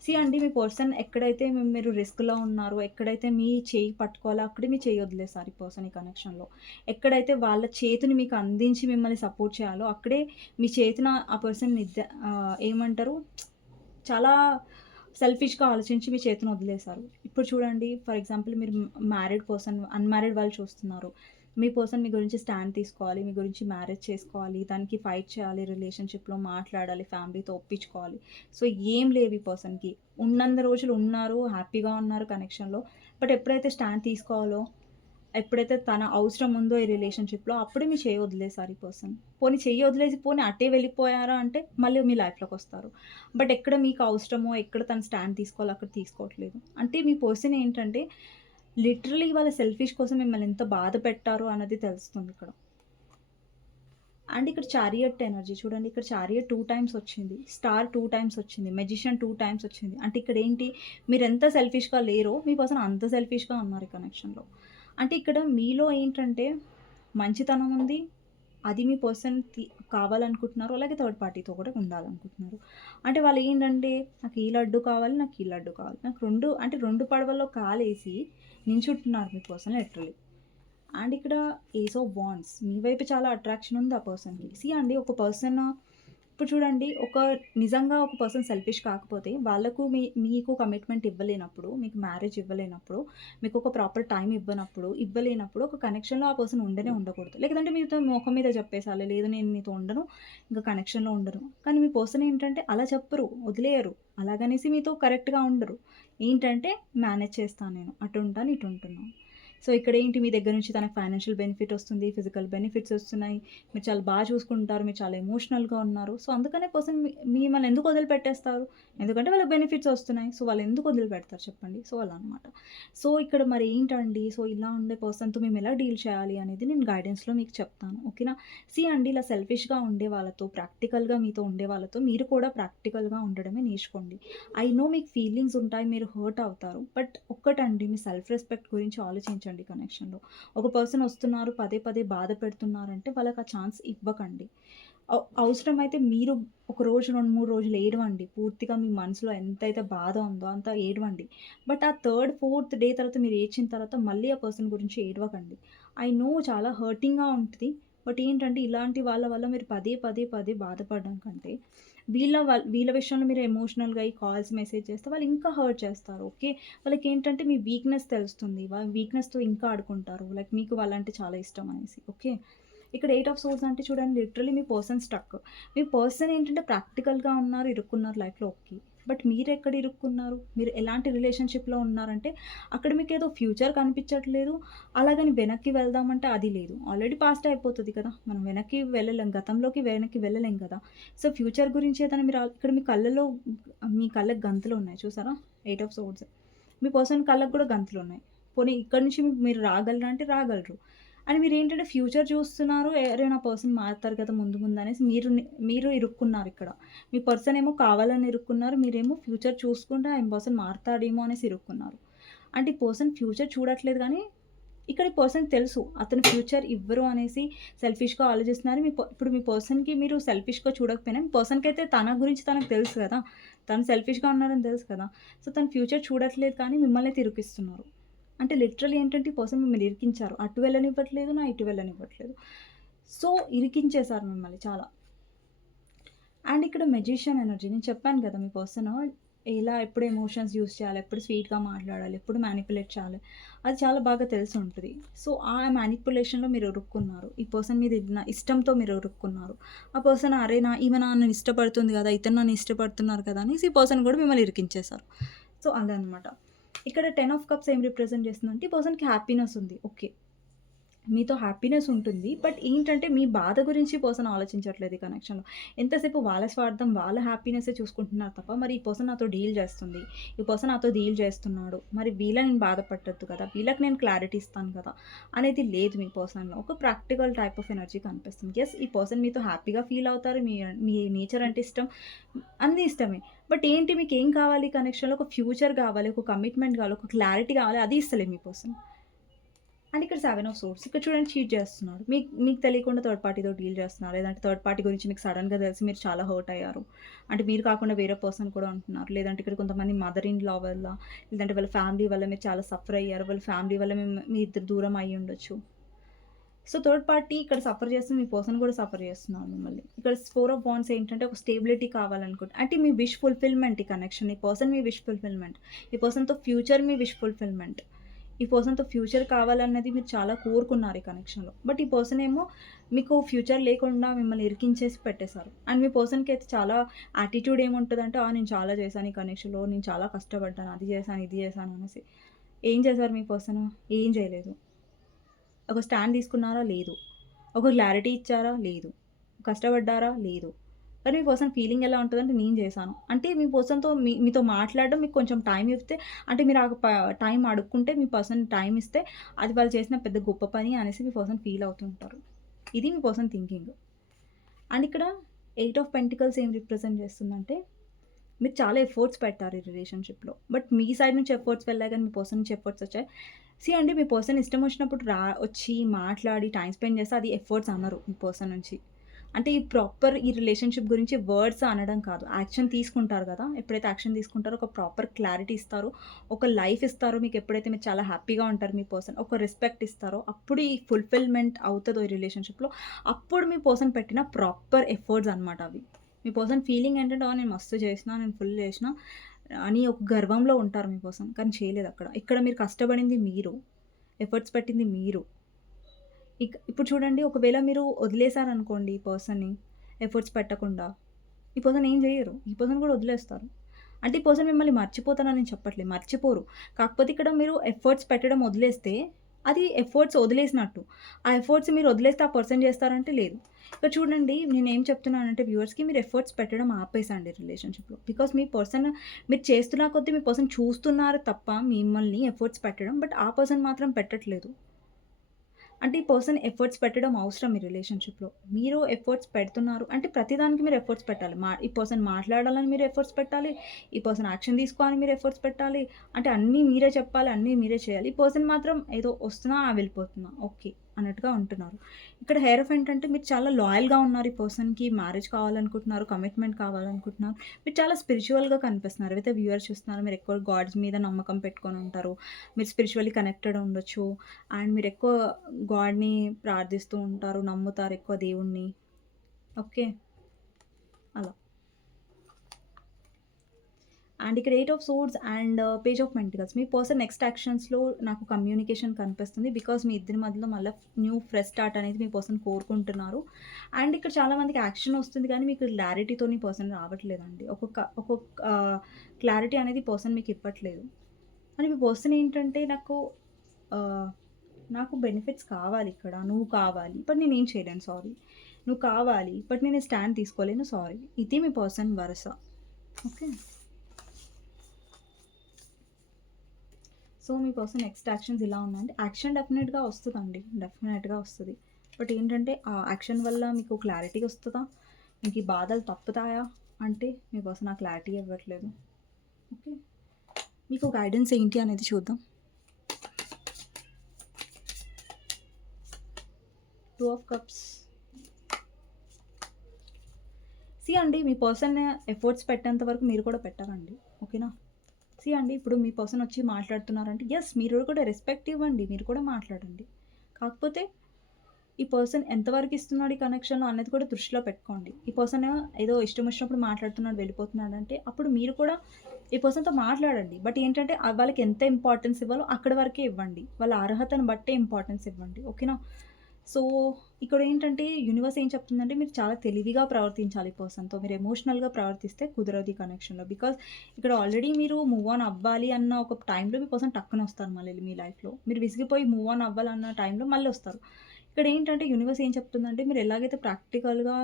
Speaker 1: సి అండి మీ పర్సన్ ఎక్కడైతే మీరు రిస్క్లో ఉన్నారో ఎక్కడైతే మీ చేయి పట్టుకోవాలో అక్కడే మీ చేయి వదిలేసారు ఈ పర్సన్ ఈ కనెక్షన్లో. ఎక్కడైతే వాళ్ళ చేతిని మీకు అందించి మిమ్మల్ని సపోర్ట్ చేయాలో అక్కడే మీ చేతిన ఆ పర్సన్ నిద్ర ఏమంటారు చాలా సెల్ఫిష్గా ఆలోచించి మీ చేతిని వదిలేశారు. ఇప్పుడు చూడండి ఫర్ ఎగ్జాంపుల్ మీరు మ్యారీడ్ పర్సన్ అన్మ్యారీడ్ వాళ్ళు చూస్తున్నారు. మీ పర్సన్ మీ గురించి స్టాండ్ తీసుకోవాలి మీ గురించి మ్యారేజ్ చేసుకోవాలి దానికి ఫైట్ చేయాలి రిలేషన్షిప్లో మాట్లాడాలి ఫ్యామిలీతో ఒప్పించుకోవాలి. సో ఏం లేవు ఈ పర్సన్కి ఉన్నంత రోజులు ఉన్నారు హ్యాపీగా ఉన్నారు కనెక్షన్లో బట్ ఎప్పుడైతే స్టాండ్ తీసుకోవాలో ఎప్పుడైతే తన అవసరం ఉందో ఈ రిలేషన్షిప్లో అప్పుడే మీ చేయి వదిలేసారు ఈ పర్సన్ పోనీ చెయ్యి వదిలేసి పోనీ అట్టే వెళ్ళిపోయారా అంటే మళ్ళీ మీ లైఫ్లోకి వస్తారు. బట్ ఎక్కడ మీకు అవసరమో ఎక్కడ తను స్టాండ్ తీసుకోవాలో అక్కడ తీసుకోవట్లేదు. అంటే మీ పర్సన్ ఏంటంటే లిటరలీ వాళ్ళ సెల్ఫిష్ కోసం మిమ్మల్ని ఎంత బాధ పెట్టారు అన్నది తెలుస్తుంది ఇక్కడ. అండ్ ఇక్కడ చారియట్ ఎనర్జీ చూడండి ఇక్కడ చారియట్ టూ టైమ్స్ వచ్చింది స్టార్ టూ టైమ్స్ వచ్చింది మెజిషియన్ టూ టైమ్స్ వచ్చింది. అంటే ఇక్కడ ఏంటి మీరు ఎంత సెల్ఫిష్గా లేరో మీ పర్సన్ అంత సెల్ఫిష్గా ఉన్నారు ఈ కనెక్షన్లో. అంటే ఇక్కడ మీలో ఏంటంటే మంచితనం ఉంది అది మీ పర్సన్ కావాలనుకుంటున్నారు అలాగే థర్డ్ పార్టీతో కూడా ఉండాలనుకుంటున్నారు. అంటే వాళ్ళు ఏంటంటే నాకు ఈ లడ్డు కావాలి నాకు ఈ లడ్డు కావాలి. నాకు రెండు అంటే రెండు పడవల్లో కాలేసి నించుంటున్నారు మీ పర్సన్ లిటరలీ అండ్ ఇక్కడ ఏస్ ఆఫ్ బాండ్స్ మీ వైపు చాలా అట్రాక్షన్ ఉంది ఆ పర్సన్కి సి అండి ఒక పర్సన్ ఇప్పుడు చూడండి ఒక నిజంగా ఒక పర్సన్ సెల్ఫిష్ కాకపోతే వాళ్ళకు మీ మీకు కమిట్మెంట్ ఇవ్వలేనప్పుడు మీకు మ్యారేజ్ ఇవ్వలేనప్పుడు మీకు ఒక ప్రాపర్ టైం ఇవ్వనప్పుడు ఇవ్వలేనప్పుడు ఒక కనెక్షన్లో ఆ పర్సన్ ఉండనే ఉండకూడదు. లేదంటే మీతో ముఖం మీద చెప్పేసాలి లేదు నేను మీతో ఉండను ఇంకా కనెక్షన్లో ఉండను. కానీ మీ పర్సన్ ఏంటంటే అలా చెప్పరు వదిలేయరు. అలాగనేసి మీతో కరెక్ట్గా ఉండరు. ఏంటంటే మేనేజ్ చేస్తాను నేను అటు ఉంటాను ఇటు ఉంటున్నాను. సో ఇక్కడ ఏంటి మీ దగ్గర నుంచి తనకు ఫైనాన్షియల్ బెనిఫిట్ వస్తుంది ఫిజికల్ బెనిఫిట్స్ వస్తున్నాయి. మీరు చాలా బాగా చూసుకుంటారు మీరు చాలా ఎమోషనల్గా ఉన్నారు. సో అందుకనే పర్సన్ మిమ్మల్ని ఎందుకు వదిలిపెట్టేస్తారు? ఎందుకంటే వాళ్ళకి బెనిఫిట్స్ వస్తున్నాయి. సో వాళ్ళు ఎందుకు వదిలిపెడతారు చెప్పండి? సో అలా అనమాట సో ఇక్కడ మరి ఏంటండి? సో ఇలా ఉండే పర్సన్తో మేము ఎలా డీల్ చేయాలి అనేది నేను గైడెన్స్లో మీకు చెప్తాను. ఓకేనా? సి అండి ఇలా సెల్ఫిష్గా ఉండే వాళ్ళతో ప్రాక్టికల్గా మీతో ఉండే వాళ్ళతో మీరు కూడా ప్రాక్టికల్గా ఉండడమే నేర్చుకోండి. ఐ నో మీకు ఫీలింగ్స్ ఉంటాయి మీరు హర్ట్ అవుతారు. బట్ ఒక్కటండి మీ సెల్ఫ్ రెస్పెక్ట్ గురించి ఆలోచించండి. కనెక్షన్లో ఒక పర్సన్ వస్తున్నారు పదే పదే బాధ పెడుతున్నారంటే వాళ్ళకి ఆ ఛాన్స్ ఇవ్వకండి. అవసరమైతే మీరు ఒక రోజు రెండు మూడు రోజులు ఏడవండి. పూర్తిగా మీ మనసులో ఎంతైతే బాధ ఉందో అంత ఏడవండి. బట్ ఆ థర్డ్ ఫోర్త్ డే తర్వాత మీరు ఏడ్చిన తర్వాత మళ్ళీ ఆ పర్సన్ గురించి ఏడవకండి. ఐ నో చాలా హర్టింగ్గా ఉంటుంది. బట్ ఏంటంటే ఇలాంటి వాళ్ళ వల్ల మీరు పదే పదే పదే బాధపడడం కంటే వీళ్ళ వాళ్ళ వీళ్ళ విషయంలో మీరు ఎమోషనల్గా ఈ కాల్స్ మెసేజ్ చేస్తే వాళ్ళు ఇంకా హర్ట్ చేస్తారు ఓకే వాళ్ళకి ఏంటంటే మీ వీక్నెస్ తెలుస్తుంది వాళ్ళ వీక్నెస్తో ఇంకా ఆడుకుంటారు లైక్ మీకు వాళ్ళంటే చాలా ఇష్టం అనేసి ఓకే ఇక్కడ ఎయిట్ ఆఫ్ సోర్స్ అంటే చూడండి లిటరలీ మీ పర్సన్ స్టక్ మీ పర్సన్ ఏంటంటే ప్రాక్టికల్గా ఉన్నారు ఇరుక్కున్నారు లైఫ్లో ఓకే బట్ మీరు ఎక్కడ ఇరుక్కున్నారు? మీరు ఎలాంటి రిలేషన్షిప్లో ఉన్నారంటే అక్కడ మీకు ఏదో ఫ్యూచర్ కనిపించట్లేదు. అలాగని వెనక్కి వెళ్దామంటే అది లేదు. ఆల్రెడీ పాస్ట్ అయిపోతుంది కదా. మనం వెనక్కి వెళ్ళలేం. గతంలోకి వెనక్కి వెళ్ళలేం కదా. సో ఫ్యూచర్ గురించి ఏదైనా మీరు ఇక్కడ మీ కళ్ళలో మీ కళ్ళకి గంతులు ఉన్నాయి. చూసారా? ఎయిట్ ఆఫ్ సోర్స్ మీ పర్సన్ కళ్ళకు కూడా గంతులు ఉన్నాయి. పోనీ ఇక్కడ నుంచి మీరు రాగలరా అంటే రాగలరు. అండ్ మీరు ఏంటంటే ఫ్యూచర్ చూస్తున్నారు ఎవరైనా పర్సన్ మారుతారు కదా ముందు ముందు అనేసి మీరు మీరు ఇరుక్కున్నారు ఇక్కడ. మీ పర్సన్ ఏమో కావాలని ఇరుక్కున్నారు మీరేమో ఫ్యూచర్ చూసుకుంటే ఆయన పర్సన్ మారుతాడేమో అనేసి ఇరుక్కున్నారు. అంటే ఈ పర్సన్ ఫ్యూచర్ చూడట్లేదు కానీ ఇక్కడ ఈ పర్సన్ తెలుసు అతను ఫ్యూచర్ ఇవ్వరు అనేసి సెల్ఫిష్గా ఆలోచిస్తున్నారు. మీ ఇప్పుడు మీ పర్సన్కి మీరు సెల్ఫిష్గా చూడకపోయినా మీ పర్సన్కి అయితే తన గురించి తనకు తెలుసు కదా తను సెల్ఫిష్గా ఉన్నారని తెలుసు కదా. సో తను ఫ్యూచర్ చూడట్లేదు కానీ మిమ్మల్ని తిరిగిస్తున్నారు అంటే లిటరల్ ఏంటంటే ఈ పర్సన్ మిమ్మల్ని ఇరికించారు. అటు వెళ్ళనివ్వట్లేదు నా ఇటు వెళ్ళనివ్వట్లేదు. సో ఇరికించేశారు మిమ్మల్ని చాలా. అండ్ ఇక్కడ మెజిషియన్ ఎనర్జీ నేను చెప్పాను కదా మీ పర్సన్ ఎలా ఎప్పుడు ఎమోషన్స్ యూస్ చేయాలి ఎప్పుడు స్వీట్గా మాట్లాడాలి ఎప్పుడు మ్యానిపులేట్ చేయాలి అది చాలా బాగా తెలిసి ఉంటుంది. సో ఆ మ్యానిపులేషన్లో మీరు ఉరుక్కున్నారు. ఈ పర్సన్ మీద నా ఇష్టంతో మీరు ఉరుక్కున్నారు. ఆ పర్సన్ అరే నా ఈమె నన్ను ఇష్టపడుతుంది కదా ఇతను నన్ను ఇష్టపడుతున్నారు కదా అనేసి ఈ పర్సన్ కూడా మిమ్మల్ని ఇరికించేశారు. సో అదనమాట ఇక్కడ టెన్ ఆఫ్ కప్స్ ఏం రిప్రజెంట్ చేస్తుందంటే ఈ పర్సన్కి హ్యాపీనెస్ ఉంది. ఓకే మీతో హ్యాపీనెస్ ఉంటుంది. బట్ ఏంటంటే మీ బాధ గురించి పర్సన్ ఆలోచించట్లేదు ఈ కనెక్షన్‌లో. ఎంతసేపు వాళ్ళ స్వార్థం, వాళ్ళ హ్యాపీనెస్సే చూసుకుంటున్నారు తప్ప, మరి ఈ పర్సన్ నాతో డీల్ చేస్తుంది. ఈ పర్సన్ నాతో డీల్ చేస్తున్నాడు. మరి వీళ్ళని నేను బాధ కదా! వీళ్ళకి నేను క్లారిటీ ఇస్తాను కదా! అనేది లేదు మీ పర్సన్‌లో. ఒక ప్రాక్టికల్ టైప్ ఆఫ్ ఎనర్జీ కనిపిస్తుంది. ఎస్ ఈ పర్సన్ మీతో హ్యాపీగా ఫీల్ అవుతారు. మీ మీ నేచర్ అంటే ఇష్టం. అన్నీ ఇష్టమే. బట్ ఏంటి మీకు ఏం కావాలి కనెక్షన్‌లో? ఒక ఫ్యూచర్ కావాలి. ఒక కమిట్మెంట్ కావాలి. ఒక క్లారిటీ కావాలి. అది ఇస్తలే మీ పర్సన్. అండ్ ఇక్కడ సెవెన్ ఆఫ్ సోర్స్ ఇక్కడ చూడండి చీట్ చేస్తున్నారు మీకు మీకు తెలియకుండా థర్డ్ పార్టీతో డీల్ చేస్తున్నారు. లేదంటే థర్డ్ పార్టీ గురించి మీకు సడన్గా తెలిసి మీరు చాలా హర్ట్ అయ్యారు. అంటే మీరు కాకుండా వేరే పర్సన్ కూడా ఉంటున్నారు. లేదంటే ఇక్కడ కొంతమంది మదర్ ఇన్ లా వల్ల, లేదంటే వాళ్ళ ఫ్యామిలీ వల్ల మీరు చాలా సఫర్ అయ్యారు. వాళ్ళ ఫ్యామిలీ వల్ల మీ మీ ఇద్దరు దూరం అయ్యి ఉండొచ్చు. సో థర్డ్ పార్టీ ఇక్కడ సఫర్ చేస్తుంది. మీ పర్సన్ కూడా సఫర్ చేస్తున్నారు మిమ్మల్ని. ఇక్కడ ఫోర్ ఆఫ్ బాండ్స్ ఏంటంటే ఒక స్టేబిలిటీ కావాలనుకుంటే అంటే మీ విష్ ఫుల్‌ఫిల్‌మెంట్ ఈ కనెక్షన్. ఈ పర్సన్ మీ విష్ ఫుల్‌ఫిల్‌మెంట్. ఈ పర్సన్‌తో ఫ్యూచర్ మీ విష్ ఫుల్‌ఫిల్‌మెంట్. ఈ పర్సన్‌తో ఫ్యూచర్ కావాలన్నది మీరు చాలా కోరుకున్నారు ఈ కనెక్షన్‌లో. బట్ ఈ పర్సన్ ఏమో మీకు ఫ్యూచర్ లేకుండా మిమ్మల్ని ఇరికించేసి పెట్టేశారు. అండ్ మీ పర్సన్‌కి అయితే చాలా యాటిట్యూడ్ ఏముంటుందంటే ఆ! నేను చాలా చేశాను ఈ కనెక్షన్‌లో. నేను చాలా కష్టపడ్డాను. అది చేశాను, ఇది చేశాను అనేసి. ఏం చేశారు మీ పర్సన్? ఏం చేయలేదు. ఒక స్టాండ్ తీసుకున్నారా? లేదు. ఒక క్లారిటీ ఇచ్చారా? లేదు. కష్టపడ్డారా? లేదు. కానీ మీ పర్సన్ ఫీలింగ్ ఎలా ఉంటుందంటే నేను చేశాను. అంటే మీ పర్సన్‌తో మీ మీతో మాట్లాడడం మీకు కొంచెం టైం ఇస్తే అంటే మీరు ఆ ప టైం అడుక్కుంటే మీ పర్సన్ టైం ఇస్తే అది వాళ్ళు చేసిన పెద్ద గొప్ప పని అనేసి మీ పర్సన్ ఫీల్ అవుతుంటారు ఇది మీ పర్సన్ థింకింగ్. అండ్ ఇక్కడ ఎయిట్ ఆఫ్ పెంటికల్స్ ఏం రిప్రజెంట్ చేస్తుందంటే, మీరు చాలా ఎఫర్ట్స్ పెట్టారు ఈ రిలేషన్‌షిప్‌లో. బట్ మీ సైడ్ నుంచి ఎఫర్ట్స్ వెళ్ళాయి కానీ మీ పర్సన్ నుంచి ఎఫర్ట్స్ వచ్చాయి. సీ అండి మీ పర్సన్ ఇష్టం వచ్చినప్పుడు రా వచ్చి మాట్లాడి టైం స్పెండ్ చేస్తే అది ఎఫర్ట్స్ అన్నారు మీ పర్సన్ నుంచి. అంటే ఈ ప్రాపర్ ఈ రిలేషన్‌షిప్ గురించి వర్డ్స్ అనడం కాదు. యాక్షన్ తీసుకుంటారు కదా! ఎప్పుడైతే యాక్షన్ తీసుకుంటారో ఒక ప్రాపర్ క్లారిటీ ఇస్తారు. ఒక లైఫ్ ఇస్తారు. మీకు ఎప్పుడైతే మీరు చాలా హ్యాపీగా ఉంటారు మీ పర్సన్. ఒక రెస్పెక్ట్ ఇస్తారో అప్పుడు ఈ ఫుల్‌ఫిల్‌మెంట్ అవుతుందో ఈ రిలేషన్‌షిప్‌లో అప్పుడు మీ పర్సన్ పెట్టిన ప్రాపర్ ఎఫర్ట్స్ అనమాట అవి. మీ పర్సన్ ఫీలింగ్ ఏంటంటే, నేను మస్తు చేసినా. నేను ఫుల్ చేసినా" అని ఒక గర్వంలో ఉంటారు మీ పర్సన్. కానీ చేయలేదు అక్కడ. ఇక్కడ మీరు కష్టపడింది మీరు. ఎఫర్ట్స్ పెట్టింది మీరు. ఇక ఇప్పుడు చూడండి ఒకవేళ మీరు వదిలేసారనుకోండి ఈ పర్సన్‌ని ఎఫర్ట్స్ పెట్టకుండా, ఈ పర్సన్ ఏం చేయరు. ఈ పర్సన్ కూడా వదిలేస్తారు. అంటే ఈ పర్సన్ మిమ్మల్ని మర్చిపోతానని నేను చెప్పట్లేదు. మర్చిపోరు. కాకపోతే ఇక్కడ మీరు ఎఫర్ట్స్ పెట్టడం వదిలేస్తే అది ఎఫర్ట్స్ వదిలేసినట్టు. ఆ ఎఫర్ట్స్ మీరు వదిలేస్తే ఆ పర్సన్ చేస్తారంటే లేదు. ఇక్కడ చూడండి నేను ఏం చెప్తున్నానంటే వ్యూవర్స్‌కి మీరు ఎఫర్ట్స్ పెట్టడం ఆపేసండి రిలేషన్‌షిప్‌లో. బికాస్ మీ పర్సన్ మీరు చేస్తున్నా కొద్దీ మీ పర్సన్ చూస్తున్నారు తప్ప మిమ్మల్ని ఎఫర్ట్స్ పెట్టడం. బట్ ఆ పర్సన్ మాత్రం పెట్టట్లేదు. అంటే ఈ పర్సన్ ఎఫర్ట్స్ పెట్టడం అవసరం మీ రిలేషన్‌షిప్‌లో. మీరు ఎఫర్ట్స్ పెడుతున్నారు అంటే ప్రతిదానికి మీరు ఎఫర్ట్స్ పెట్టాలి. మా ఈ పర్సన్ మాట్లాడాలని మీరు ఎఫర్ట్స్ పెట్టాలి. ఈ పర్సన్ యాక్షన్ తీసుకోవాలని మీరు ఎఫర్ట్స్ పెట్టాలి. అంటే అన్నీ మీరే చెప్పాలి. అన్నీ మీరే చేయాలి. ఈ పర్సన్ మాత్రం ఏదో వస్తున్నా, ఆ! వెళ్ళిపోతున్నా. ఓకే. అన్నట్టుగా ఉంటున్నారు. ఇక్కడ హెయిర్ ఏంటంటే మీరు చాలా లాయల్‌గా ఉన్నారు ఈ పర్సన్‌కి. మ్యారేజ్ కావాలనుకుంటున్నారు. కమిట్మెంట్ కావాలనుకుంటున్నారు. మీరు చాలా స్పిరిచువల్గా కనిపిస్తున్నారు. అయితే వ్యూవర్స్ చూస్తున్నారు మీరు ఎక్కువ గాడ్స్ మీద నమ్మకం పెట్టుకొని ఉంటారు. మీరు స్పిరిచువల్లీ కనెక్టెడ్ ఉండొచ్చు. అండ్ మీరు ఎక్కువ గాడ్‌ని ప్రార్థిస్తూ ఉంటారు. నమ్ముతారు ఎక్కువ దేవుణ్ణి ఓకే. అలా. అండ్ ఇక్కడ eight of swords and page of pentacles me person next యాక్షన్స్‌లో నాకు కమ్యూనికేషన్ కనిపిస్తుంది. బికాస్ మీ ఇద్దరి మధ్యలో మళ్ళీ న్యూ ఫ్రెష్ స్టార్ట్ అనేది మీ పర్సన్ కోరుకుంటున్నారు. అండ్ ఇక్కడ చాలామందికి యాక్షన్ వస్తుంది కానీ మీకు క్లారిటీతో పర్సన్ రావట్లేదండి. ఒక్కొక్క ఒక్కొక్క uh, క్లారిటీ అనేది పర్సన్ మీకు ఇవ్వట్లేదు. అని మీ పర్సన్ ఏంటంటే నాకు uh, నాకు బెనిఫిట్స్ కావాలి ఇక్కడ. నువ్వు కావాలి. బట్ ఏం చేయలేను సారీ. నువ్వు కావాలి. బట్ నేను స్టాండ్ తీసుకోలేను సారీ. ఇది మీ పర్సన్ వరస. ఓకే. సో మీ పర్సన్ నెక్స్ట్ యాక్షన్స్ ఇలా ఉందండి యాక్షన్ డెఫినెట్గా వస్తుందండి డెఫినెట్గా వస్తుంది బట్ ఏంటంటే ఆ యాక్షన్ వల్ల మీకు క్లారిటీ వస్తుందా మీకు ఈ బాధలు తప్పుతాయా? అంటే మీ పర్సన్ ఆ క్లారిటీ ఇవ్వట్లేదు. ఓకే. మీకు గైడెన్స్ ఏంటి అనేది చూద్దాం. Two of cups. సీ అండి మీ పర్సన్ ఎఫర్ట్స్ పెట్టేంత వరకు మీరు కూడా పెట్టాలండి ఓకేనా. సీ అండి ఇప్పుడు మీ పర్సన్ వచ్చి మాట్లాడుతున్నారంటే ఎస్ మీరు కూడా రెస్పెక్ట్ ఇవ్వండి. మీరు కూడా మాట్లాడండి. కాకపోతే ఈ పర్సన్ ఎంతవరకు ఇస్తున్నాడు ఈ కనెక్షన్‌లో అనేది కూడా దృష్టిలో పెట్టుకోండి. ఈ పర్సన్ ఏదో ఇష్టం వచ్చినప్పుడు మాట్లాడుతున్నాడు, వెళ్ళిపోతున్నాడు అంటే అప్పుడు మీరు కూడా ఈ పర్సన్‌తో మాట్లాడండి. బట్ ఏంటంటే వాళ్ళకి ఎంత ఇంపార్టెన్స్ ఇవ్వాలో అక్కడి వరకే ఇవ్వండి. వాళ్ళ అర్హతను బట్టే ఇంపార్టెన్స్ ఇవ్వండి. ఓకేనా. సో ఇక్కడ ఏంటంటే యూనివర్స్ ఏం చెప్తుందంటే మీరు చాలా తెలివిగా ప్రవర్తించాలి పర్సన్తో మీరు ఎమోషనల్గా ప్రవర్తిస్తే కుదరదు ఈ కనెక్షన్లో బికాస్ ఇక్కడ ఆల్రెడీ మీరు మూవ్ ఆన్ అవ్వాలి అన్న ఒక టైంలో మీ పర్సన్ టక్కున వస్తారు మళ్ళీ మీ లైఫ్లో మీరు విసిగిపోయి మూవ్ ఆన్ అవ్వాలన్న టైంలో మళ్ళీ వస్తారు. ఇక్కడ ఏంటంటే యూనివర్స్ ఏం చెప్తుందంటే మీరు ఎలాగైతే ప్రాక్టికల్గా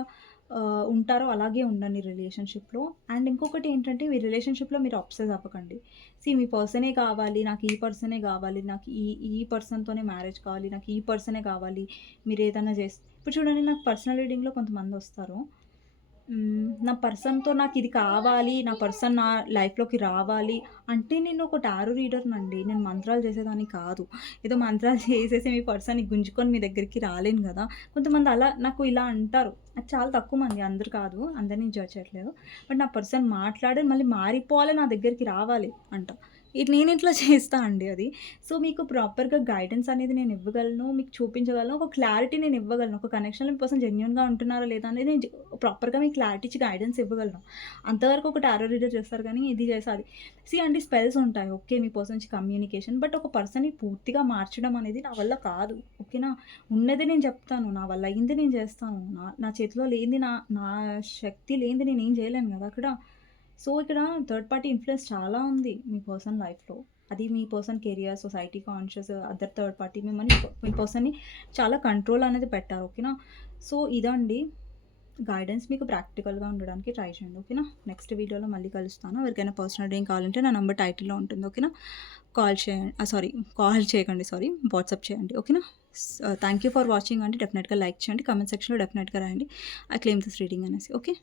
Speaker 1: ఉంటారో అలాగే ఉండండి రిలేషన్షిప్లో అండ్ ఇంకొకటి ఏంటంటే మీ రిలేషన్షిప్లో మీరు అప్సెస్ అవ్వకండి. సి మీ పర్సనే కావాలి నాకు ఈ పర్సనే కావాలి నాకు ఈ ఈ పర్సన్తోనే మ్యారేజ్ కావాలి నాకు ఈ పర్సనే కావాలి మీరు ఏదైనా చేస్తే ఇప్పుడు చూడండి నాకు పర్సనల్ రీడింగ్లో కొంతమంది వస్తారు. నా పర్సన్తో నాకు ఇది కావాలి నా పర్సన్ నా లైఫ్లోకి రావాలి అంటే నేను ఒక టారో రీడర్నండి. నేను మంత్రాలు చేసేదాన్ని కాదు. ఏదో మంత్రాలు చేసేసి మీ పర్సన్ని గుంజుకొని మీ దగ్గరికి రాలేను కదా. కొంతమంది అలా నాకు ఇలా అంటారు. అది చాలా తక్కువ మంది అందరు కాదు. అందరినీ జడ్జ్ చేయట్లేదు. బట్ నా పర్సన్ మాట్లాడి మళ్ళీ మారిపోవాలి నా దగ్గరికి రావాలి అంట. ఇది నేను ఇట్లా చేస్తా అండి అది. సో మీకు ప్రాపర్గా గైడెన్స్ అనేది నేను ఇవ్వగలను మీకు చూపించగలను ఒక క్లారిటీ నేను ఇవ్వగలను ఒక కనెక్షన్లో మీ కోసం జెన్యున్గా ఉంటున్నారా లేదా అనేది నేను ప్రాపర్గా మీకు క్లారిటీ ఇచ్చి గైడెన్స్ ఇవ్వగలను. అంతవరకు ఒక టారో రీడర్ చేస్తారు కానీ ఇది చేసాది సి అండి స్పెల్స్ ఉంటాయి ఓకే మీ పర్సన్ నుంచి కమ్యూనికేషన్ బట్ ఒక పర్సన్ని పూర్తిగా మార్చడం అనేది నా వల్ల కాదు ఓకేనా ఉన్నది నేను చెప్తాను నా వల్ల అయింది నేను చేస్తాను నా నా చేతిలో లేనిది నా నా శక్తి లేనిది నేను ఏం చేయలేను కదా అక్కడ. సో ఇక్కడ థర్డ్ పార్టీ ఇన్ఫ్లుయెన్స్ చాలా ఉంది మీ పర్సన్ లైఫ్లో అది మీ person career society conscious other third party మిమ్మల్ని మీ పర్సన్ని చాలా కంట్రోల్ అనేది పెట్టారు ఓకేనా సో ఇదండి. గైడెన్స్ మీకు ప్రాక్టికల్గా ఉండడానికి ట్రై చేయండి ఓకేనా నెక్స్ట్ వీడియోలో మళ్ళీ కలుస్తాను. ఎవరికైనా పర్సనల్ డ్రీమ్ కావాలంటే నా నెంబర్ టైటిల్లో ఉంటుంది ఓకేనా కాల్ చేయండి సారీ కాల్ చేయకండి సారీ వాట్సాప్ చేయండి ఓకేనా థ్యాంక్ యూ ఫర్ వాచింగ్ అండి. డెఫినెట్గా లైక్ చేయండి. కామెంట్ సెక్షన్లో డెఫినెట్గా రాయండి. ఐ క్లెయిమ్ దిస్ రీడింగ్ అనేసి ఓకే